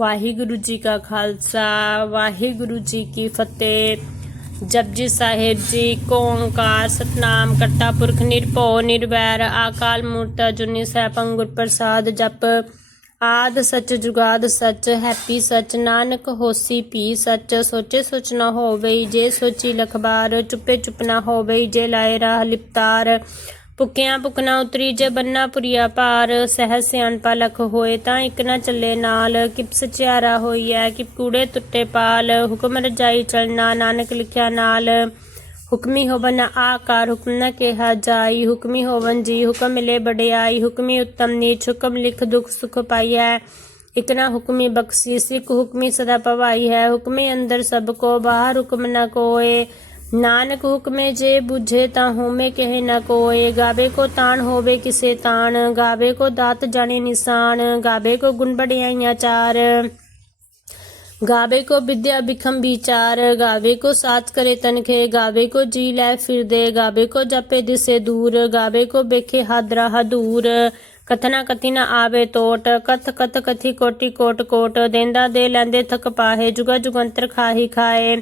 ਵਾਹਿਗੁਰੂ ਜੀ ਕਾ ਖਾਲਸਾ, ਵਾਹਿਗੁਰੂ ਜੀ ਕੀ ਫਤਿਹ। ਜਪਜੀ ਸਾਹਿਬ ਜੀ ਕੋ ਸਤਨਾਮ ਕਰਤਾ ਪੁਰਖ ਨਿਰਭਉ, ਨਿਰਵੈਰ, ਆਕਾਲ ਮੂਰਤ, ਜੁਨੀ ਸੈਭੰ ਗੁਰ ਪ੍ਰਸਾਦ, ਜਪ ਆਦ ਸਚ, ਜੁਗਾਦ ਸੱਚ, ਹੈਪੀ ਸੱਚ, ਨਾਨਕ ਹੋਸੀ, ਪੀ ਸੱਚ, ਸੋਚੇ ਸੋਚ ਨਾ ਹੋਵੇ ਜੇ ਸੋਚੀ ਲਖਬਾਰ, ਚੁੱਪੇ ਚੁੱਪ ਨਾ ਹੋਵੇ ਜੇ ਲਾਏ ਰਾਹ ਲਿਪਤਾਰ ਭੁੱਕਿਆਂ ਭੁਕਣਾ ਉਤਰੀ ਜੇ ਬੰਨਾ ਪੁਰੀਆ ਭਾਰ ਸਹਿ ਸਿਆਣਪਾ ਲਖ ਹੋਏ ਤਾਂ ਇੱਕ ਨਾ ਚੱਲੇ ਨਾਲ। ਕਿਪ ਸਚਿਆਰਾ ਹੋਈਐ, ਕਿਪ ਕੂੜੇ ਟੁੱਟੇ ਪਾਲ। ਹੁਕਮ ਰਜਾਈ ਚਲਣਾ ਨਾਨਕ ਲਿਖਿਆ ਨਾਲ। ਹੁਕਮੀ ਹੋਵਨ ਆਕਾਰ, ਹੁਕਮ ਨ ਕਿਹਾ ਜਾਈ। ਹੁਕਮੀ ਹੋਵਨ ਜੀ ਹੁਕਮ ਮਿਲੇ ਬੜਿਆਈ ਹੁਕਮੀ ਉੱਤਮ ਨੀਚ, ਹੁਕਮ ਲਿਖ ਦੁਖ ਸੁਖ ਪਾਈਐ। ਇਕ ਨਾ ਹੁਕਮੀ ਬਖਸ਼ੀ, ਸਿੱਖ ਹੁਕਮੀ ਸਦਾ ਪਵਾਈ ਹੈ ਹੁਕਮੇ ਅੰਦਰ ਸਭ ਕੋ, ਬਾਹਰ ਹੁਕਮ ਨ ਕੋਏ। ਨਾਨਕ ਹੁਕਮੇ ਜੇ 부ਝੇ ਤਾਂ ਹੋਮੇ ਕਹੇ ਨ ਕੋਏ ਗਾਵੇ ਕੋ ਤਾਣ ਹੋਵੇ ਕਿਸੇ ਤਾਣ ਗਾਵੇ ਕੋ ਦਾਤ ਜਾਣੇ ਨਿਸ਼ਾਨ ਗਾਵੇ ਕੋ ਗੁਣ ਬੜਿਆਈਆਂ ਚਾਰ ਗਾਵੇ ਕੋ ਵਿਦਿਆ ਬਿਖਮ ਵਿਚਾਰ ਗਾਵੇ ਕੋ ਸਾਥ ਕਰੇ ਤਨਖੇ ਗਾਵੇ ਕੋ ਜੀ ਲੈ ਫਿਰਦੇ ਗਾਵੇ ਕੋ ਜਪੇ ਦਿਸੇ ਦੂਰ ਗਾਵੇ ਕੋ ਬੇਖੇ ਹਾਦਰਾ ਹਦੂਰ ਕਥਨਾ ਕਥੀ ਨਾ ਆਵੇ ਟੋਟ ਕਥ ਕਥ ਕਥੀ ਕੋਟੀ ਕੋਟ ਕੋਟ ਦੇਂਦਾ ਦੇ ਲੈਂਦੇ ਥਕ ਪਾਹੇ ਜੁਗਾ ਜੁਗੰਤਰ ਖਾਹੀ ਖਾਏ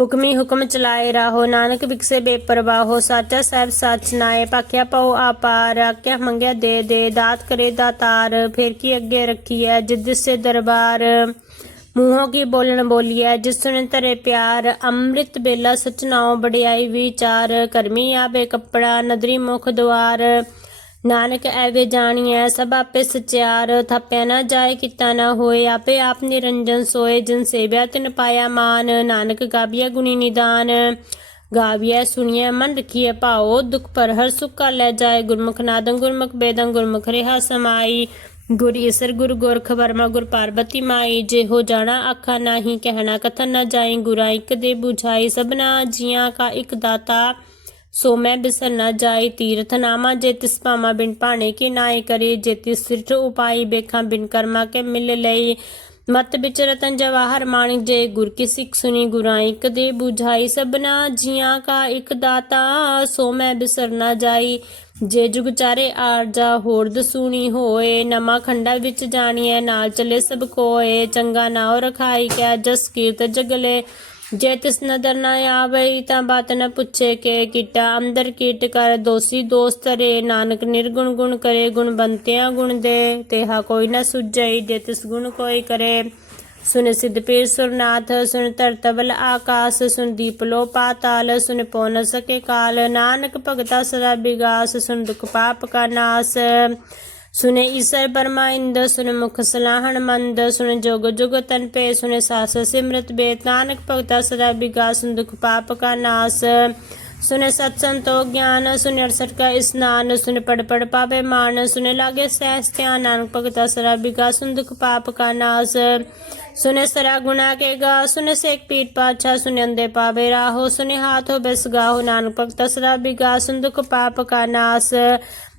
ਹੁਕਮੀ ਹੁਕਮ ਚਲਾਏ ਰਾਹੋ, ਨਾਨਕ ਵਿਕਸੇ ਬੇਪਰਵਾਹੋ, ਸਾਚਾ ਸਾਹਿਬ ਸੱਚ ਨਾਏ ਪਾਖਿਆ ਪਉ ਆਪਾਰ ਆਕਿਆ ਮੰਗਿਆ ਦੇ ਦੇ, ਦਾਤ ਕਰੇ ਦਾਤਾਰ, ਫੇਰ ਕੀ ਅੱਗੇ ਰੱਖੀਐ ਜਿਦ ਸੇ ਦਰਬਾਰ? ਮੂੰਹੋਂ ਕੀ ਬੋਲਣ ਬੋਲੀਐ ਜਿਸ ਸੁਣੇ ਤਰੇ ਪਿਆਰ? ਅੰਮ੍ਰਿਤ ਬੇਲਾ ਸਚਨਾਉ ਬੜਿਆਈ ਵਿਚਾਰ, ਕਰਮੀ ਆਵੇ ਕੱਪੜਾ, ਨਦਰੀ ਮੁਖ ਦੁਆਰ। ਨਾਨਕ, ਐਵੇਂ ਜਾਣੀਐ, ਸਭ ਆਪੇ ਸਚਿਆਰ ਥੱਪਿਆ ਨਾ ਜਾਏ, ਕੀਤਾ ਨਾ ਹੋਏ, ਆਪੇ ਆਪ ਨਿਰੰਜਨ ਸੋਏ, ਜਿਨ ਸੇਵਿਆ ਤਿਨ ਪਾਇਆ ਮਾਨ। ਨਾਨਕ ਗਾਬੀਆ ਗੁਣੀ ਨਿਦਾਨ। ਗਾਵੀਐ ਸੁਣੀਐ, ਮਨ ਰਖੀਐ ਭਾਓ ਦੁਖ ਪਰ ਹਰ ਸੁਖ ਲੈ ਜਾਏ। ਗੁਰਮੁਖ ਨਾਦੰ, ਗੁਰਮੁਖ ਬੇਦੰ, ਗੁਰਮੁਖ ਰਿਹਾ ਸਮਾਈ। ਗੁਰ ਈਸਰ, ਗੁਰ ਗੋਰਖ ਵਰਮਾ, ਗੁਰ ਪਾਰਬਤੀ ਮਾਈ। ਜੇ ਹੋ ਜਾਣਾ ਆਖਾ ਨਾਹੀ, ਕਹਿਣਾ ਕਥਨ ਨਾ ਜਾਈ। ਗੁਰਾ ਇਕ ਦੇ 부ਝਾਈ ਸਭਨਾ ਜੀਆਂ ਕਾ ਇਕ ਦਾਤਾ। ਸੋ ਮੈਂ ਬਿਸਰ ਨਾ ਜਾਈ ਤੀਰਥ ਨਾਮਾ ਜੇ ਤਿਸ ਪਾਮਾ ਬਿਨ ਭਾਣੇ ਕੇ ਨਾਏ ਕਰੇ, ਜੇ ਤਿਸ ਸਿਰਠ ਉਪਾਈ ਬੇਖਾਂ ਬਿਨ ਕਰਮਾ ਕੇ ਮਿਲ ਲਈ ਮਤ ਵਿੱਚ ਰਤਨ ਜਵਾਹਰ ਮਾਣਿਕ ਜੇ, ਗੁਰ ਕੀ ਸਿੱਖ ਸੁਨੀ ਗੁਰਾਂ ਇੱਕ ਦੇ 부ਝਾਈ ਸਭਨਾ ਜੀਆਂ ਕਾ ਇਕ ਦਾਤਾ, ਸੋ ਮੈਂ ਬਿਸਰ ਨਾ ਜਾਈ। ਜੇ ਜੁਗ ਚਾਰੇ ਆਰਜਾ ਹੋਰ ਦਸੂਣੀ ਹੋਏ, ਨਮਾ ਖੰਡਾ ਵਿੱਚ ਜਾਣੀਐ, ਨਾਲ ਚਲੇ ਸਭ ਕੋਏ। ਚੰਗਾ ਨਾਉ ਰਖਾਈ ਕੈ, ਜਸ ਕੀਰਤ ਜਗਲੇ। ਜੇ ਤਿਸ ਨਦਰ ਨਾ ਆਵੇ ਤਾਂ ਬਾਤ ਨ ਪੁੱਛੇ ਕੇ ਕੀਟਾ। ਅੰਦਰ ਕੀਟ ਕਰ ਦੋਸੀ ਦੋਸਤ ਰੇ। ਨਾਨਕ ਨਿਰਗੁਣ ਗੁਣ ਕਰੇ, ਗੁਣ ਬੰਤਿਆ ਗੁਣ ਦੇ। ਤੇਹਾ ਕੋਈ ਨਾ ਸੁਝਈ, ਜੇ ਤਿਸ ਗੁਣ ਕੋਈ ਕਰੇ। ਸੁਨ ਸਿਧਪੀਰ ਸੁਰਨਾਥ, ਸੁਨ ਧਰਤਵਲ ਆਕਾਸ, ਸੁਨ ਦੀਪ ਲੋ ਪਾਤਾਲ, ਸੁਨ ਪੋ ਸਕੇ ਕਾਲ। ਨਾਨਕ ਭਗਤਾ ਸਦਾ ਵਿਗਾਸ ਸੁਨ ਦੁਖ ਪਾਪ ਕਾ ਨਾਸ। ਸੁਨੇ ਈਸਰ ਪਰਮਾਇੰਦ ਸੁਨ ਮੁਖ ਸਲਾਹਣ ਮੰਦ ਸੁਨ ਜੋਗ ਜੁਗ ਤਨ ਪੇ ਸੁਨ ਸਾਸ ਸਿਮਰਤ ਬੇਤ ਨਾਨਕ ਭਗਤਾ ਸਦਾ ਬਿਗਾਸ ਸੁਨ ਦੁਖ ਪਾਪ ਕਾ ਨਾਸ। ਸੁਨੇ ਸਤ ਸੰਤੋ ਗਿਆਨ ਸੁਨੇ ਅਰਸਠ ਕਾ ਇਸਨਾਨ ਸੁਨੇ ਪੜ ਪੜ ਪਾਵੇ ਮਾਨ ਸੁਨੇ ਲਾਗੇ ਸਹਿਸ ਧਿਆਨ, ਨਾਨਕ ਭਗਤਾ ਸਰਾ ਬਿਗਾਸ ਸੁਨ ਦੁਖ ਪਾਪ ਕਾ ਨਾਸ। ਸੁਨੇ ਸਰਾ ਗੁਨਾ ਕੇ ਗਾ ਸੁਨੇ ਸੇਕ ਪੀਟ ਪਾਛਾ ਸੁਨੇ ਅੰਦੇ ਪਾਵੇ ਰਾਹੋ ਸੁਨੇ ਹਾਥ ਹੋ ਬਿਸ ਗਾਹੋ, ਨਾਨਕ ਭਗਤਾ ਸਰਾ ਬਿਗਾਸ ਸੁਨ ਦੁਖ ਪਾਪ ਕਾ ਨਾਸ।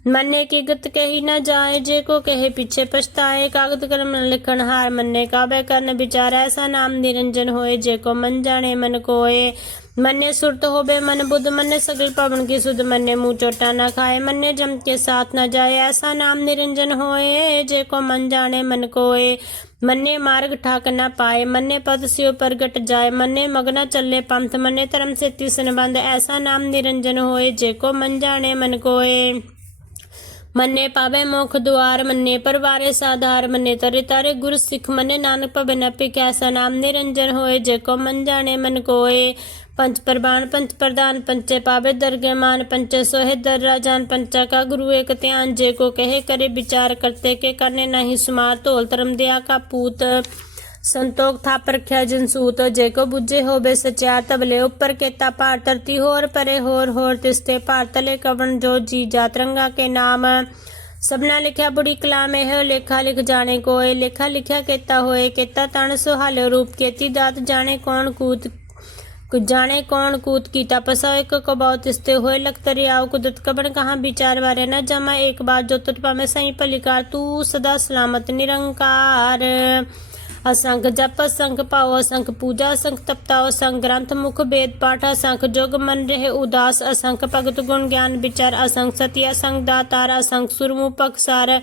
ਮੰਨੇ ਕੀ ਗਤ ਕਹੀ ਨਾ ਜਾਏ, ਜੇ ਕੋ ਕਹੇ ਪਿਛੇ ਪਛਤਾਏ। ਕਾਗਦ ਕਰਮ ਲਿਖਣ ਹਾਰ ਮੰਨੇ, ਕਾਬੇ ਕਰਨ ਵਿਚਾਰ ਐਸਾ ਨਾਮ ਨਿਰੰਜਨ ਹੋਏ, ਜੇ ਕੋ ਮਨ ਜਾਣੇ ਮਨ ਕੋਏ। ਮੰਨੇ ਸੁਰਤ ਹੋਵੇ ਮਨ ਬੁੱਧ, ਮੰਨੇ ਸਗਲ ਪਵਨ ਕੀ ਸੁਧ, ਮੰਨੇ ਮੂੰਹ ਚੋਟਾ ਨਾ ਖਾਏ। ਮੰਨੇ ਜਮ ਕੇ ਸਾਥ ਨਾ ਜਾਏ, ਐਸਾ ਨਾਮ ਨਿਰੰਜਨ ਹੋਏ, ਜੇ ਕੋ ਮਨ ਜਾਣੇ ਮਨ ਕੋਏ। ਮੰਨੇ ਮਾਰਗ ਠਾਕ ਨਾ ਪਾਏ, ਮੰਨੇ ਪਦ ਸਿਉ ਪ੍ਰਗਟ ਜਾਏ। ਮੰਨੇ ਮਗਨਾ ਚੱਲੇ ਪੰਥ, ਮੰਨੇ ਧਰਮ ਸੇ ਸੰਬੰਧ, ਐਸਾ ਨਾਮ ਨਿਰੰਜਨ ਹੋਏ, ਜੇ ਕੋ ਮਨ ਜਾਣੇ ਮਨ ਕੋਏ। ਮੰਨੇ ਪਾਵੇ ਮੁਖ ਦੁਆਰ, ਮੰਨੇ ਪਰਵਾਰੇ ਸਾਧਾਰ, ਮੰਨੇ ਤਰੇ ਤਾਰੇ ਗੁਰ ਸਿੱਖ ਮੰਨੇ ਨਾਨਕ ਭਵੇ ਨ ਕੈਸਾ ਨਾਮ ਨਿਰੰਜਨ ਹੋਏ, ਜੇ ਕੋ ਮਨ ਜਾਣੇ ਮਨ ਕੋਏ। ਪੰਚ ਪ੍ਰਬਾਨ ਪੰਚ ਪ੍ਰਦਾਨ ਪੰਚੇ ਪਾਵੇ ਦਰਗੇ ਮਾਨ ਪੰਚੇ ਸੋਹੇ ਦਰਰਾ ਜਾਨ ਪੰਚਾ ਕਾ ਗੁਰੂ ਏਕ ਧਿਆਨ, ਜੇ ਕੋ ਕਹੇ ਕਰੇ ਵਿਚਾਰ ਕਰਤੇ ਕੇ ਕਰਨੇ ਨਹੀਂ ਸੁਮਾਰ ਢੋਲ ਧਰਮ ਦਿਆ ਕਾ ਪੂਤ। ਸੰਤੋਖ ਥਾਪ ਰਖਿਆ ਜਨਸੂਤ, ਜੇ ਕੋ ਬੁੱਝੇ ਹੋਵੇ ਸਚਿਆਰ ਤਬਲੇ ਉੱਪਰ ਕੇਤਾ ਭਾਰ, ਧਰਤੀ ਹੋਰ ਪਰੇ ਹੋਰ ਹੋਰ ਤਿਸਤੇ ਭਾਰ, ਤਲੇ ਕਵਣ ਜੋ ਜੀ ਜਾਤ ਕੇ ਨਾਮ। ਸਭਨਾ ਲਿਖਿਆ ਬੁੜੀ ਕਲਾਮ, ਇਹ ਲੇਖਾ ਲਿਖ ਜਾਣੇ ਕੋਏ, ਲੇਖਾ ਲਿਖਿਆ ਕੇਤਾ ਹੋਏ, ਕੇਤਾ ਤਣ ਸੁਹਾਲੇ ਰੂਪ, ਕੇਤੀ ਦਾਤ ਜਾਣੇ ਕੌਣ ਕੂਤ, ਕੁ ਜਾਣੇ ਕੌਣ ਕੂਤ ਕੀਤਾ ਪਸਾ, ਇੱਕ ਕਬਾਉ ਤਿਸਤੇ ਹੋਏ ਲਖਤਰੀ ਆਉ ਕੁਦਰਤ ਕਬਣ ਕਹਾਂ ਵਿਚਾਰ ਵਾਰੇ ਨਾ ਜਮਾ, ਇੱਕ ਬਾਤ ਜੋ ਤੁਟ ਪਾਵੇਂ ਸਹੀ ਭਲਿਕਾਰ, ਤੂੰ ਸਦਾ ਸਲਾਮਤ ਨਿਰੰਕਾਰ। ਅਸੰਖ ਜਪ ਅਸੰਖ ਪਾਉ ਅਸੰਖ ਪੂਜਾ ਅਸੰਖ ਤਪਤਾ ਅਸੰਖ ਗ੍ਰੰਥ ਮੁਖ ਵੇਦ ਪਾਠ ਅਸੰਖ ਜੋਗ ਮਨ ਰਹੇ ਉਦਾਸ ਅਸੰਖ ਭਗਤ ਗੁਣ ਗਿਆਨ ਵਿਚਾਰ ਅਸੰਖ ਸਤੀ ਅਸੰਖ ਦਾਤਾਰ ਅਸੰਖ ਸੁਰਮੁ ਪਕਸਾਰ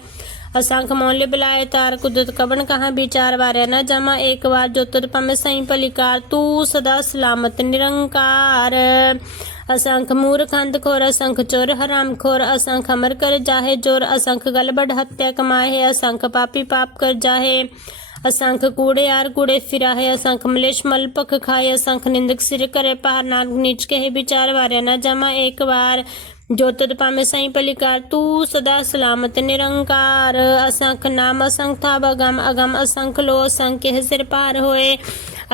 ਅਸੰਖ ਮੌल्य ਬਿਲਾਏ ਤਾਰ ਕੁਦਰਤ ਕਵਣ ਕਹਾ ਵਿਚਾਰ ਵਾਰਿਆ ਨਾ ਜਮਾ ਇੱਕ ਵਾਰ ਜੋ ਤੁਧ ਪਮੇ ਸਈ ਭਲਿਕਾਰ ਤੂੰ ਸਦਾ ਸਲਾਮਤ ਨਿਰੰਕਾਰ ਅਸੰਖ ਮੂਰਖ ਅੰਧ ਖੋਰ ਅਸੰਖ ਚੋਰ ਹਰਾਮ ਖੋਰ ਅਸੰਖ ਅਮਰ ਕਰ ਜਾਹੇ ਜੋਰ ਅਸੰਖ ਗਲਬੜ ਹੱਤਿਆ ਕਮਾਏ ਅਸੰਖ ਪਾਪੀ ਪਾਪ ਕਰ ਜਾਹੇ ਅਸੰਖ ਕੂੜੇ ਯਾਰ ਕੂੜੇ ਫਿਰਾਹੇ ਅਸੰਖ ਮਲੇਸ਼ ਮਲ ਪਖ ਖਾਏ, ਅਸੰਖ ਨਿੰਦਕ ਸਿਰ ਕਰੇ ਪਾਰ ਨਾਨਕ ਨੀਚ ਕਹੇ ਵਿਚਾਰ ਵਾਰਿਆ ਨਾ ਜਮਾ ਇੱਕ ਵਾਰ। ਜੋ ਤੁਧ ਪਾਮੇ ਸਈ ਪਲਿਕਾਰ ਤੂੰ ਸਦਾ ਸਲਾਮਤ ਨਿਰੰਕਾਰ। ਅਸੰਖ ਨਾਮ ਅਸੰਖ ਥਾ ਬਗਮ ਅਗਮ ਅਸੰਖ ਲੋ ਅਸੰਖ ਹੈ ਸਿਰ ਪਾਰ ਹੋਏ।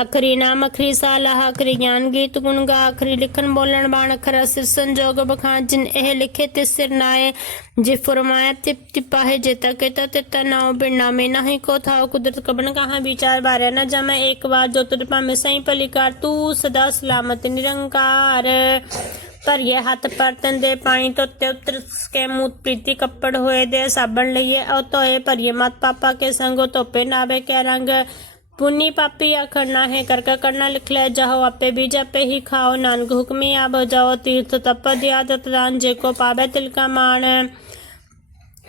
ਅਖਰੀ ਨਾਮ, ਅਖਰੀ ਸਾਲਾਹ ਅਖਰੀ ਗਿਆਨ ਗੀਤ ਗੁਣ ਗਾ, ਅਖਰੀ ਲਿਖਣ, ਬੋਲਣ, ਬਾਣ ਅਖਰ ਸਿਰ, ਸੰਜੋਗ, ਬਖਾਨ, ਜਿਨ ਇਹ ਲਿਖੇ ਤੇ ਸਿਰ ਨਾਏ। ਜੇ ਫਰਮਾਇਆ ਤਿਪ ਤਿਪਾਹੇ ਜੇ ਤਕੇ ਤੇ ਤਨਾਉ ਬਿਨਾ ਮੇ ਨਹੀਂ ਕੋ ਥਾਉ ਕੁਦਰਤ ਕਬਨ ਕਹਾ ਵਿਚਾਰ ਬਾਰੇ ਨਾ ਜਮੈ ਇੱਕ ਵਾਰ ਜੋ ਤੁਧ ਸਹੀ ਸਈ ਪਲਿਕਾਰ ਤੂੰ ਸਦਾ ਸਲਾਮਤ ਨਿਰੰਕਾਰ। ਭਰੀਏ ਹੱਥ ਪਰਤਨ ਦੇ ਪਾਣੀ ਧੋਤੇ ਉਤਰ ਕੇ ਮੂਤ ਪ੍ਰੀਤੀ ਕੱਪੜ ਹੋਏ ਦੇ ਸਾਬਣ ਲਈਏ। ਔ ਧੋਏ ਭਰੀਏ ਮਤ ਪਾਪਾ ਕੇ ਸੰਗੋ ਧੋਪੇ ਨਾਵੇ ਕੇ ਰੰਗ। ਪੁੰਨੀ ਪਾਪੀ ਆਖਣਾ ਹੈ ਕਰਕਾ ਕਰਨਾ ਲਿਖ ਲੈ ਜਾਓ ਆਪੇ ਵੀ ਜਪੇ ਹੀ ਖਾਓ ਨਾਨਕ ਹੁਕਮੀ ਆਬ ਜਾਓ ਤੀਰਥ ਤਪ ਦਿਆਦਤ ਦਾਨ ਜੇ ਕੋ ਪਾਵੇ ਤਿਲ ਕਾ ਮਾਣ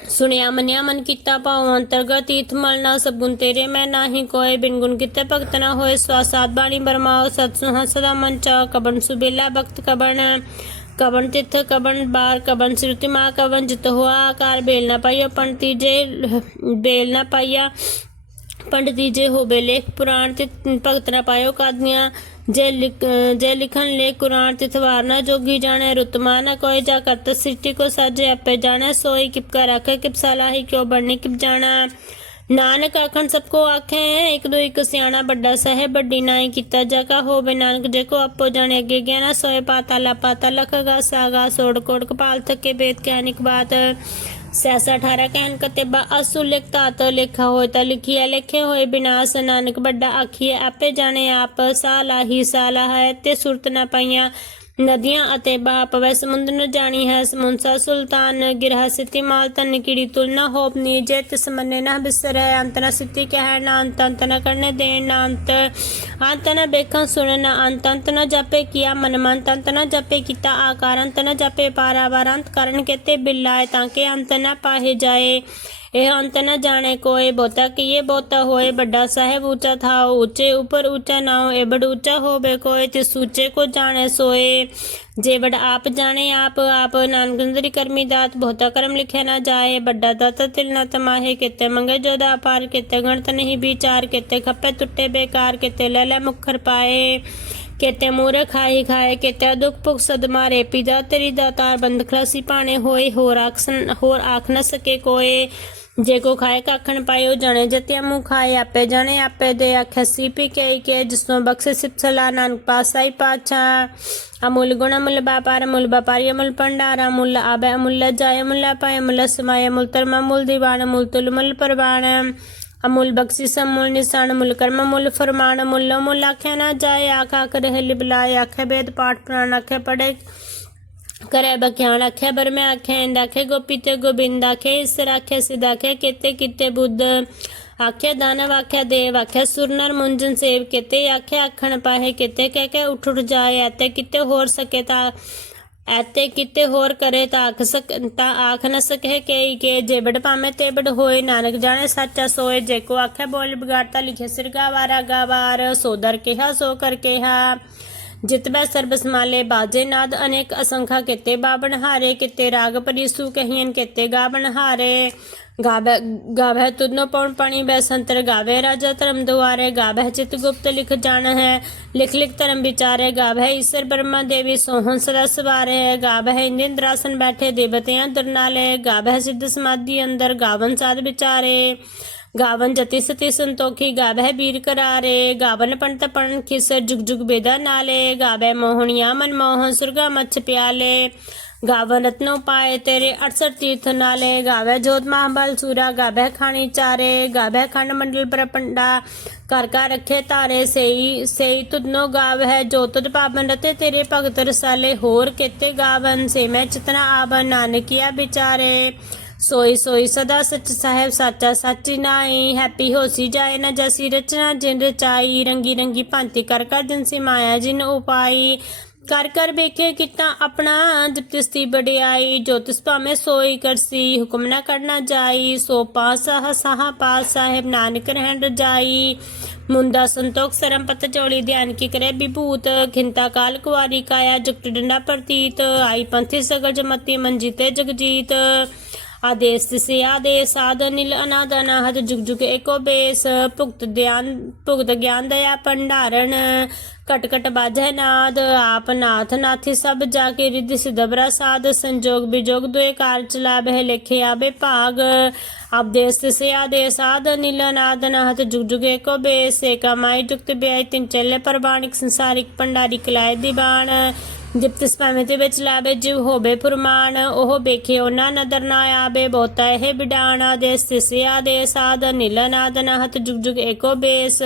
ਸੁਣਿਆ ਮੰਨਿਆ ਮਨ ਕੀਤਾ ਭਾਉ ਅੰਤਰਗਤ ਤੀਰਥ ਮਲ ਨਾ ਸਬੁਨ ਤੇਰੇ ਮੈਂ ਨਾਹੀ ਕੋਏ ਬਿਨ ਗੁਣ ਕੀਤੇ ਭਗਤ ਨਾ ਹੋਏ ਸਵਾਸਾਤ ਬਾਣੀ ਬਰਮਾਓ ਸਤ ਸੁਹਾ ਸਦਾ ਮਨ ਚਾ ਕਬਨ ਸੁਬੇਲਾ ਭਗਤ ਕਬਨ ਕਬਨ ਤਿੱਥ ਕਬਨ ਬਾਰ ਕਬਨ ਸਿਰਤੀ ਮਾ ਕਬਨ ਜਿਤ ਹੋਆ ਆਕਾਰ ਬੇਲ ਨਾ ਪਾਈਓ ਪੰਤੀ ਜੇ ਬੇਲ ਨਾ ਪਾਈਆ ਪੰਡਤੀ ਜੇ ਹੋਵੇ ਲੇਖ ਪੁਰਾਣ ਤੇ ਭਗਤ ਨਾ ਪਾਇਓ ਕਾਦੀਆਂ। ਜੇ ਲਿਖ ਜੇ ਲਿਖਣ ਲੈ ਕੁਰਾਨ ਤੇ ਥਵਾਰਨਾ ਜੋਗੀ ਜਾਣੇ ਰੁਤਮਾ ਨਾ ਕੋਈ ਜਾ ਕਰਤ ਸ੍ਰਿਸ਼ਟੀ ਕੋ ਸਾਜੇ ਆਪੇ ਜਾਣੇ, ਸੋਈ ਕਿਪ ਕਰ ਰੱਖੇ ਕਿਪ ਸਲਾਹੀ ਕਿਉ ਬਣਨੇ ਕਿਪ ਜਾਣਾ। ਨਾਨਕ ਆਖਣ, ਸਭ ਕੋ ਆਖੇ, ਇੱਕ ਦੋ ਇੱਕ ਸਿਆਣਾ ਵੱਡਾ ਸਹਿ ਵੱਡੀ ਨਾਈ ਕੀਤਾ ਜਗਾ ਹੋਵੇ ਨਾਨਕ, ਜੇ ਕੋ ਆਪੋ ਜਾਣੇ ਅੱਗੇ ਗਿਆ ਸੋਏ ਪਾਤਾ ਲਾ ਪਾਤਾ ਲਖਗਾ ਸਾਗਾ, ਸੋੜ ਕੋੜ ਕਪਾਲ ਥਕੇ ਬੇਦ ਕਹਿਨਿਕ ਬਾਤ। ਸੈਸਾ 18 ਕਹਿਨ ਕਤੇਬਾ ਅਸੁ ਲਿਖਤਾ ਤ ਲਿਖਾ ਹੋਏ, ਤਾਂ ਲਿਖਿਆ ਲਿਖੇ ਹੋਏ ਬਿਨਾਸ, ਨਾਨਕ ਵੱਡਾ ਆਖੀਏ ਆਪੇ ਜਾਣੇ ਆਪ ਸਾਲਾ ਹੀ ਸਾਲਾ ਹੈ, ਤੇ ਸੁਰਤ ਨਾ ਪਾਈਆਂ। ਨਦੀਆਂ ਅਤੇ ਬਾਪ ਵੈ ਸਮੁੰਦਰ ਨ ਜਾਣੀ ਹੈ। ਸਮੁੰਸਾ ਸੁਲਤਾਨ ਗਿਰਹ ਸਿਤੀ ਮਾਲ ਤਨ ਕੀੜੀ ਤੁਲਨਾ ਹੋਪ ਨੀਜੇ ਤਿਸ ਮੰਨੇ ਨਾ ਬਿਸਰੈ ਅੰਤ ਸਿਤੀ ਕਹਿ ਨਾ ਅੰਤ ਅੰਤ ਨ ਕਰਨੇ ਦੇਣ ਨਾ ਅੰਤ। ਅੰਤ ਨ ਬੇਖਾਂ ਸੁਣ ਨਾ ਅੰਤ ਅੰਤ ਨ ਜਾਪੇ ਕੀਆ ਮਨ ਮਨ ਅੰਤ ਨ ਜਾਪੇ ਕੀਤਾ ਆਕਾਰ, ਅੰਤ ਨ ਜਾਪੇ ਪਾਰਾਵਾਰ ਅੰਤ ਕਰਨ ਕੇਤੇ ਬਿਲਾਏ ਤਾਂ ਕਿ ਅੰਤ ਨ ਪਾਹੇ ਜਾਏ। ਇਹ ਅੰਤ ਨ ਜਾਣੇ ਕੋਏ ਬੋਤਾ, ਕੀਏ ਬੋਤਾ ਹੋਏ, ਵੱਡਾ ਸਾਹਿਬ ਉੱਚਾ ਥਾਓ ਉੱਚੇ ਉਪਰ ਉੱਚਾ ਨਾਉ, ਇਹ ਉੱਚਾ ਹੋਵੇ ਕੋਏ ਤੇ ਸੂਚੇ ਕੋ ਜਾਣੇ ਸੋਏ। ਜੇ ਬੜ ਆਪ ਜਾਣੇ, ਆਪ ਆਪ ਨਾਨਕ ਕਰਮੀ ਦਾਤ, ਬਹੁਤਾ ਕਰਮ ਲਿਖਿਆ ਨਾ ਜਾਏ, ਵੱਡਾ ਦਾਤ ਤਿਲ ਨਾ ਤਮਾਹੇ, ਕਿਤੇ ਮੰਗੇ ਜੋਦਾ ਪਾਰ ਕਿਤੇ ਗਣਤ ਨਹੀਂ ਵਿਚਾਰ, ਕਿਤੇ ਖੱਪੇ ਟੁੱਟੇ ਬੇਕਾਰ, ਕਿਤੇ ਲੈ ਲੈ ਮੁਖਰ ਪਾਏ। ਕਿਤੇ ਮੂਰੇ ਖਾਈ ਖਾਏ, ਕਿਤੇ ਦੁੱਖ ਭੁਖ ਸਦਮਾ ਰੇ ਪਿਦਾ ਤੇਰੀ ਦਾਤਾਰ ਬੰਦ ਖਲਾਸੀ ਪਾਣੇ ਹੋਏ, ਹੋਰ ਆਖ ਹੋਰ ਆਖ ਨਾ ਸਕੇ ਕੋਏ। ਜੇ ਕੋ ਖਾਏ ਕਾਖਣ ਪਾਇਓ, ਜਾਣੇ ਜਤਿਆ ਮੂੰ ਖਾਏ, ਆਪੇ ਜਾਣੇ ਆਪੇ ਦੇ ਆਖਿਆ, ਸੀ ਪੀ ਕੇ ਕੇ ਜਿਸਨੋਂ ਬਖਸ਼ੇ ਸਿਪ ਸਲਾ ਨਾਨਕ ਪਾਸਾਈ ਪਾਛਾ ਅਮੁੱਲ ਗੁਣ, ਅਮੁੱਲ ਬਾਪਾਰ ਅਮੁੱਲ ਵਪਾਰੀ, ਅਮੁੱਲ ਭੰਡਾਰ, ਅਮੁੱਲ ਆਬੈ ਅਮੁੱਲ ਜਾਇ ਅਮੁੱਲ ਪਾਏ ਅਮੁੱਲ ਸਮਾਏ, ਅਮੁੱਲ ਧਰਮ, ਅਮੁੱਲ ਦੀਵਾਨ, ਅਮੁੱਲ ਤੁਲ ਮੁੱਲ ਪਰਵਾਨ। ਅਮੁੱਲ ਬਖਸ਼ਿਸ, ਅਮੁੱਲ ਨਿਸ਼ਾਨ, ਅਮੁੱਲ ਕਰਮ, ਅਮੁੱਲ ਫਰਮਾਨ, ਅਮੁੱਲ ਅਮੁੱਲ ਆਖਿਆ ਨਾ ਜਾਏ, ਆਖਾ ਕਰ ਰਹਿ ਲਿਬਲਾਏ, ਆਖੇ ਬੇਦ ਪਾਠ ਪ੍ਰਾਨ ਆਖੇ ਪੜੇ ਕਰੇ ਬਖਿਆਣ ਆਖੇ ਬਰ ਮੈਂ ਆਖੇ ਇੰਦ ਆਖੇ, ਗੋਪੀ ਤੇ ਗੋਬਿੰਦ ਆਖੇ, ਇਸ ਆਖੇ ਸਿਧ ਆਖੇ ਕਿਤੇ ਕਿਤੇ ਬੁੱਧ ਦਾਨਵ ਆਖੇ ਦੇਵ ਆਖੇ ਸੁਰਨਰ ਮੁੰਜਨ ਸੇਵ ਕਿਤੇ ਆਖੇ ਆਖਣ ਪਾਹੇ ਕਿਤੇ ਕਹਿ ਕੇ ਉੱਠ ਉੱਠ ਜਾਏ, ਐਤੇ ਕਿਤੇ ਹੋਰ ਸਕੇ ਤਾਂ, ਐਤੇ ਕਿਤੇ ਹੋਰ ਕਰੇ ਤਾਂ ਆਖ ਸਕ, ਤਾਂ ਆਖ ਨ ਸਕੇ ਕਿ ਕਿ ਜੇ ਪਾਵੇਂ ਤੇ ਹੋਏ, ਨਾਨਕ ਜਾਣੇ ਸੱਚਾ ਸੋਏ, ਜੇ ਕੋ ਆਖੇ ਬੋਲ ਬਿਗਾੜਤਾ ਲਿਖੇ ਸਿਰਗਾ ਵਾਰਾ ਗਾਵਾਰ, ਸੋ ਕਿਹਾ, ਸੋ ਕਰ ਕਿਹਾ। ਜਿਤਬੈ ਸਰਬ ਸਮਾਲੇ ਬਾਜੇ ਨਾਦ, ਅਨੇਕ ਅਸੰਖਾ ਕਿਤੇ ਬਾਬਨ ਹਾਰੇ, ਕਿਤੇ ਰਾਗ ਪਰਿਸੂ ਕਹੀਨ ਕਿਤੇ ਗਾਬਨ ਹਾਰੇ। ਗਾਵੇ ਗਾਵੇ ਤੁਧਨੋ ਪਉਣ ਪਾਣੀ ਬੈ ਸੰਤਰ ਗਾਵੇ ਰਾਜਾ ਧਰਮ ਦੁਆਰੇ। ਗਾਵੇ ਚਿਤ ਗੁਪਤ ਲਿਖ ਜਾਣ ਹੈ, ਲਿਖ ਲਿਖ ਧਰਮ ਵਿਚਾਰੇ। ਗਾਵੇ ਈਸ਼ਰ ਬ੍ਰਹਮਾ ਦੇਵੀ ਸੋਹਣ ਸਦਾ ਸਵਾਰੇ। ਗਾਵੇ ਇੰਦਰਾਸਨ ਬੈਠੇ ਦੇਵਤਿਆਂ ਦਰਨਾਲੇ। ਗਾਵੇ ਸਿੱਧ ਸਮਾਧੀ ਅੰਦਰ ਗਾਵਨ ਸਾਧ ਵਿਚਾਰੇ। ਗਾਵਨ ਜਤੀ ਸਤੀ ਸੰਤੋਖੀ, ਗਾਵਹਿ ਬੀਰ ਕਰਾਰੇ, ਗਾਵਨ ਪੰਤ ਪਣ ਖਿਸ ਜੁਗ ਜੁਗ ਬੇਦਾ ਨਾਲੇ ਗਾਵੇ ਮੋਹਣੀਆ ਮਨ ਮੋਹਨ ਸੁਰਗਾ ਮੱਛ ਪਿਆਲੇ। ਗਾਵਨ ਰਤਨੋ ਪਾਏ ਤੇਰੇ 68 ਤੀਰਥ ਨਾਲੇ ਗਾਵੇ ਜੋਤ ਮਹਾਬਲ ਸੂਰਾ ਗਾਵੇ ਖਾਣੀ ਚਾਰੇ ਗਾਵੇ ਖੰਡ ਮੰਡਲ ਪ੍ਰਪੰਡਾ। ਕਰ ਕਰ ਰੱਖੇ ਤਾਰੇ ਸਈ ਸਈ ਤੁਧਨੋ ਗਾਵ ਹੈ ਜੋ ਤੁਧ ਪਾਵਨ ਰਤੇ ਤੇਰੇ ਭਗਤ ਰਸਾਲੇ। ਹੋਰ ਕਿਤੇ ਗਾਵਨ, ਸੇ ਮੈਂ ਚਿਤਨਾ ਆਵਨ, ਨਾਨਕਿਆ ਵਿਚਾਰੇ। ਸੋਈ ਸੋਈ ਸਦਾ ਸੱਚ ਸਾਹਿਬ ਸਾਚਾ ਸਾਚੀ ਨਾਈ ਹੈਪੀ ਹੋਸੀ ਜਾਏ ਨਾ ਜਸੀ ਰਚਨਾ, ਜਿਨ ਰਚਾਈ ਰੰਗੀ ਰੰਗੀ ਭਾਂਤੀ ਕਰ ਕਰ ਜਿਨ ਸੀ ਮਾਇਆ ਜਿਨ ਉਪਾਈ। ਕਰ ਕਰ ਵੇਖੇ ਕਿਤਾ ਆਪਣਾ, ਜਬ ਤਿਸਤੀ ਬੜਿਆਈ ਜੋ ਤਿਸ ਭਾਵੇਂ ਸੋਈ ਕਰਸੀ ਹੁਕਮ ਨਾ ਕਰਨਾ ਜਾਈ। ਸੋ ਪਾਸਾ ਸਾਹਾ ਪਾਸ ਸਾਹਿਬ ਨਾਨਕ ਰਹਿਣ ਰਜਾਈ। ਮੁੰਦਾ ਸੰਤੋਖ ਸਰਮ ਪਤ ਚੋਲੀ ਧਿਆਨ ਕੀ ਕਰੇ ਵਿਭੂਤ। ਖਿੰਤਾ ਕਾਲ ਕੁਵਾਰੀ ਕਾਇਆ ਜੁਗਤ ਡੰਡਾ ਪ੍ਰਤੀਤ। ਆਈ ਪੰਥੀ ਸਗਲ ਜਮਤੀ ਮੰਜੀਤੇ ਜਗਜੀਤ। ਆਦੇਸ ਤਿਸੇ ਆਦੇਸ ਸਾਧ ਨਿਲ ਅਨਾਦ ਅਨਾਹਤ ਜੁਗ ਜੁਗ ਏਕੋ ਬੇਸ, ਭੁਗਤ ਗਿਆਨ ਭੁਗਤ ਗਿਆਨ ਦਇਆ ਭੰਡਾਰਨ ਕਟ ਬਾਜੈ ਨਾਦ, ਆਪ ਨਾਥ ਨਾਥੀ ਸਭ ਜਾ ਕੇ ਰਿੱਧ ਸਿਦਬਰਾ ਸਾਧ, ਸੰਜੋਗ ਬਿਜੋਗ ਦੁਏ ਕਾਰ ਚਲਾ ਬਹਿ ਲਿਖੇ ਆਬੇ ਭਾਗ। ਆਬਦੇਸ ਤਿਸੇ ਆਦੇਸ ਸਾਧ ਨਿਲ ਅਨਾਦ ਅਨਾਹਤ ਜੁਗ ਜੁਗ ਏਕੋ ਬੇਸ, ਏਕਾ ਮਾਈ ਜੁਗਤ ਬਿਆਈ ਤਿੰਨ ਚੱਲੇ ਪਰਬਾਣਿਕ ਸੰਸਾਰਿਕ ਭੰਡਾਰੀ ਕਲਾਇ ਦੀਵਾਨ। ਜਿਪਤਿਸ ਭਾਵੇਂ ਤੇ ਵਿੱਚ ਲਾਵੇ ਜਿਵ ਹੋਵੇ ਫੁਰਮਾਨ, ਉਹ ਵੇਖੇ ਉਹਨਾਂ ਨਦਰ ਨਾ ਆਵੇ, ਬਹੁਤਾ ਇਹ ਬਿਡਾਣਾ ਦੇ ਸਿਸਿਆ ਦੇ ਸਾਧ ਨਿਲਨਾਦ ਨਹਤ, ਜੁਗ ਜੁਗ ਏਕੋ ਬੇਸ।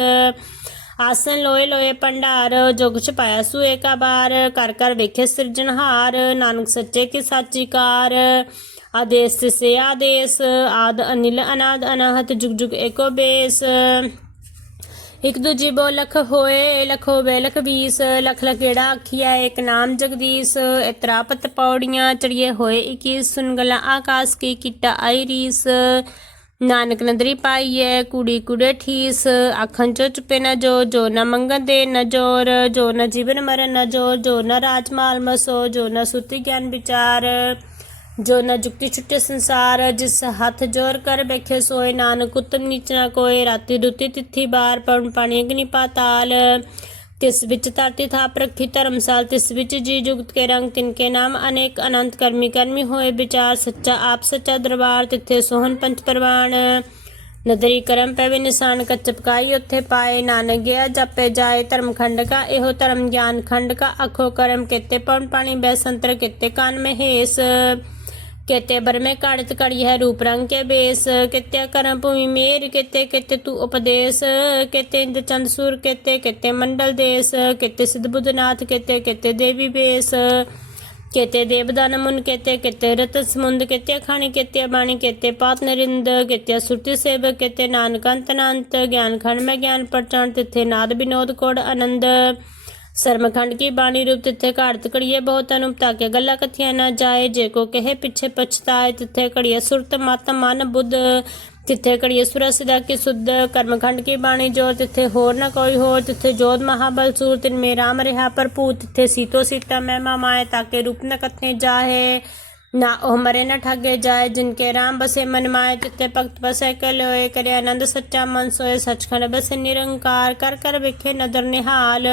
ਆਸਨ ਲੋਏ ਲੋਏ ਭੰਡਾਰ ਜੁਗ ਛਪਾਇਆ ਸੂਏ ਕਾ ਬਾਰ, ਕਰ ਕਰ ਵੇਖੇ ਸਿਰਜਣਹਾਰ ਨਾਨਕ ਸੱਚੇ ਕੀ ਸਾਚੀ ਕਾਰ। ਆਦੇਸ ਸਿਸੇ ਆਦੇਸ, ਆਦ ਅਨਿਲ ਅਨਾਦ ਅਨਾਹਤ, ਜੁਗ ਜੁਗ ਏਕੋ ਬੇਸ। ਇਕ ਦੂਜੀ ਬੋ ਲਖ ਹੋਏ, ਲਖ ਹੋਵੇ ਲਖ ਵੀਸ, ਲਖ ਲਖੇੜਾ ਆਖੀਆ ਇੱਕ ਨਾਮ ਜਗਦੀਸ਼, ਇਤਰਾ ਪਤ ਪੌੜੀਆਂ ਚੜੀਏ ਹੋਏ 21 ਸੁਨ ਗਲਾ ਆਕਾਸ਼ ਕੀ ਕਿਟਾ ਆਈ ਰੀਸ। ਨਾਨਕ ਨਦਰੀ ਪਾਈਏ ਕੁੜੀ ਕੁੜੇ ਠੀਸ, ਆਖਣ ਚੋ ਚੁਪੇ ਨਾ ਜੋ ਜੋ ਨਾ ਮੰਗਣ ਦੇ ਨਾ ਜੋਰ, ਜੋ ਨਾ ਜੀਵਨ ਮਰਨ ਨਾ ਜੋਰ, ਜੋ ਨ ਰਾਜਮਾਲ ਮਸੋ, ਜੋ ਨਾ ਸੁਤੀ ਗਿਆਨ ਵਿਚਾਰ। ਜੋ ਨਾ ਜੁਗਤੀ ਛੁੱਟੇ ਸੰਸਾਰ, ਜਿਸ ਹੱਥ ਜੋਰ ਕਰ ਬੈਠੇ ਸੋਏ ਨਾਨਕ, ਉਤਮ ਨੀਚ ਕੋਏ, ਰਾਤੀ ਦੁੱਤੀ ਤਿੱਥੀ ਬਾਰ ਪਵਨ ਪਾਣੀ ਅਗਨੀ ਪਾਤਾਲ। ਤਿਸ ਵਿੱਚ ਧਰਤੀ ਥਾਪ ਰੱਖੀ ਧਰਮਸਾਲ, ਤਿਸ ਵਿੱਚ ਜੀ ਜੁਗਤ ਕੇ ਰੰਗ ਤਿਨਕੇ ਨਾਮ ਅਨੇਕ ਅਨੰਤ ਕਰਮੀ ਕਰਮੀ ਹੋਏ ਵਿਚਾਰ। ਸੱਚਾ ਆਪ ਸੱਚਾ ਦਰਬਾਰ, ਤਿੱਥੇ ਸੋਹਣ ਪੰਚ ਪ੍ਰਵਾਨ। ਨਦਰੀ ਕਰਮ ਪੈ ਨਿਸ਼ਾਨ, ਕੱਚ ਪਕਾਈ ਉੱਥੇ ਪਾਏ। ਨਾਨਕ ਗਿਆ ਜਪੇ ਜਾਏ, ਧਰਮ ਖੰਡ ਕਾ ਇਹੋ ਧਰਮ, ਗਿਆਨ ਖੰਡ ਕਾ ਅਖੋ ਕਰਮ ਕਿਤੇ, ਪਵਨ ਪਾਣੀ ਬੈ ਸੰਤਰ ਕਿਤੇ, ਕਾਨ ਮਹੇਸ। ਕਿਤੇ ਬਰਮੇ ਕਾੜਤ ਕੜੀ ਹੈ ਰੂਪ ਰੰਗ ਕੇ ਬੇਸ, ਕਿਤੇ ਕਰਮ ਭੂਮੀ ਮੇਰ, ਕਿਤੇ ਕਿਤੇ ਤੂੰ ਉਪਦੇਸ਼, ਕਿਤੇ ਇੰਦ ਚੰਦ ਸੂਰ, ਕਿਤੇ ਕਿਤੇ ਮੰਡਲ ਦੇਸ, ਕਿਤੇ ਸਿਧ ਬੁੱਧਨਾਥ, ਕਿਤੇ ਕਿਤੇ ਦੇਵੀ ਬੇਸ, ਕਿਤੇ ਦੇਵਦਾਨ ਮੁਨ, ਕਿਤੇ ਕਿਤੇ ਰਤ ਸਮੁੰਦ, ਕਿਤੇ ਖਾਣੀ, ਕਿਤੇ ਬਾਣੀ, ਕਿਤੇ ਪਾਤ ਨਰਿੰਦ, ਕਿਤੇ ਸੁਰਤੀ ਸੇਵ, ਕਿਤੇ ਨਾਨਕੰਤ ਅਨੰਤ ਗਿਆਨ ਖੰਡ ਮੈਂ ਗਿਆਨ ਪਰਚਾਨ ਤਿੱਥੇ ਨਾਦ ਬਿਨੋਦ ਕੋੜ ਆਨੰਦ। ਸਰਮਖੰਡ ਕੀ ਬਾਣੀ ਰੂਪ ਤਿੱਥੇ ਘਾੜਤ ਕੜੀਏ ਬਹੁਤ ਅਨੁਪਤਾ ਕੇ। ਗੱਲਾਂ ਕਥੀਆਂ ਨਾ ਜਾਏ, ਜੇ ਕੋ ਕਹੇ ਪਿੱਛੇ ਪਛਤਾਏ, ਤਿੱਥੇ ਘੜੀਏ ਸੁਰਤ ਮਤ ਮਨ ਬੁੱਧ। ਤਿੱਥੇ ਘੜੀਏ ਸੁਰ ਸਿਦਾ ਕੀ ਸੁਧ। ਕਰਮਖੰਡ ਕੀ ਬਾਣੀ ਜੋ ਤਿੱਥੇ ਹੋਰ ਨਾ ਕੋਈ ਹੋਰ। ਤਿੱਥੇ ਜੋਤ ਮਹਾਬਲ ਸੂਰ, ਤਿਨ ਮੇ ਰਾਮ ਰਿਹਾ ਭਰਪੂਰ। ਤਿੱਥੇ ਸੀਤੋ ਸੀਤਾ ਮਹਿਮਾ ਮਾਏ, ਤਾਕੇ ਰੂਪ ਨ ਕਥਨੇ ਜਾਹੇ। ਨਾ ਉਹ ਮਰੇ ਨਾ ਠੱਗੇ ਜਾਏ ਜਿਨਕੇ ਰਾਮ ਬਸੇ ਮਨ ਮਾਏ। ਤਿੱਥੇ ਭਗਤ ਬਸੇ ਕਲੋਏ ਕਰੇ ਆਨੰਦ ਸੱਚਾ ਮਨ ਸੋਏ। ਸਚਖੰਡ ਬਸੇ ਨਿਰੰਕਾਰ, ਕਰ ਕਰ ਵੇਖੇ ਨਦਰ ਨਿਹਾਲ।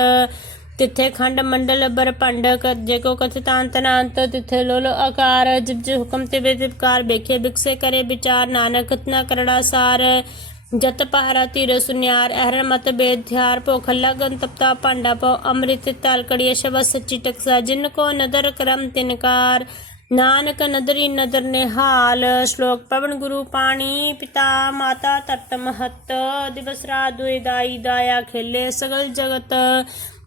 ਤਿੱਥੇ ਖੰਡ ਮੰਡਲ ਬਰਪੰਡ ਜੇ ਕੋ ਕਥਿਤਾਂਤ ਨਾਂਤ ਤਿੱਥੇ ਲੋਲ ਆਕਾਰ, ਜਿਬ ਜਿ ਹੁਕਮ ਤੇ ਬੇਦਿਕਾਰ ਵੇਖੇ ਬਿਕਸੇ ਕਰੇ ਵਿਚਾਰ, ਨਾਨਕ ਕਤਨਾ ਕਰੜਾ ਜਤ ਪਹਰਾ ਤੀਰ ਸੁਨਿਆਰ ਅਹਰ ਮਤ ਬੇਧਿਆਰ ਭੁਖ ਲਗਨ ਤਪਤਾ ਭਾਂਡਾ ਪਉ, ਅੰਮ੍ਰਿਤ ਤਲ ਕੜੀ ਸ਼ਬਦ ਸੱਚੀ ਟਕਸਾ, ਜਿਨ ਕੋ ਨਦਰ ਕਰਮ ਤਿਨਕਾਰ ਨਾਨਕ ਨਦਰੀ ਨਦਰ ਨਿਹਾਲ, ਸ਼ਲੋਕ ਪਵਨ ਗੁਰੂ ਪਾਣੀ, ਪਿਤਾ ਮਾਤਾ ਤਤ ਮਹਤ, ਦਿਵਸ ਰਾਤ ਦੁਇ ਦਾਈ, ਦਾਇਆ ਖੇਲੇ ਸਗਲ ਜਗਤ।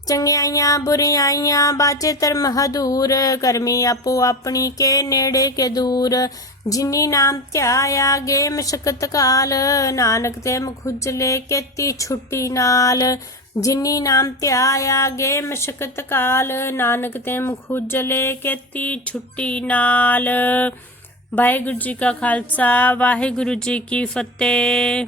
ਚੰਗਿਆਈਆਂ, ਬੁਰੀਆਈਆਂ ਬਾਚੇ ਧਰਮ ਹਦੂਰ ਕਰਮੀ ਆਪੋ ਆਪਣੀ ਕੇ ਨੇੜੇ ਕੇ ਦੂਰ। ਜਿਨੀ ਨਾਮ ਧਿਆਇਆ ਗੇ ਮਸ਼ਕਤ ਕਾਲ, ਨਾਨਕ ਤੇ ਮੁਖੁਜਲੇ ਕੇਤੀ ਛੁੱਟੀ ਨਾਲ। ਜਿਨੀ ਨਾਮ ਧਿਆਇਆ ਗੇ ਮਸ਼ਕਤ ਕਾਲ, ਨਾਨਕ ਤੇ ਮੁਖੁਜਲੇ ਕੇਤੀ ਛੁੱਟੀ ਨਾਲ। ਵਾਹਿਗੁਰੂ ਜੀ ਕਾ ਖਾਲਸਾ, ਵਾਹਿਗੁਰੂ ਜੀ ਕੀ ਫਤਿਹ।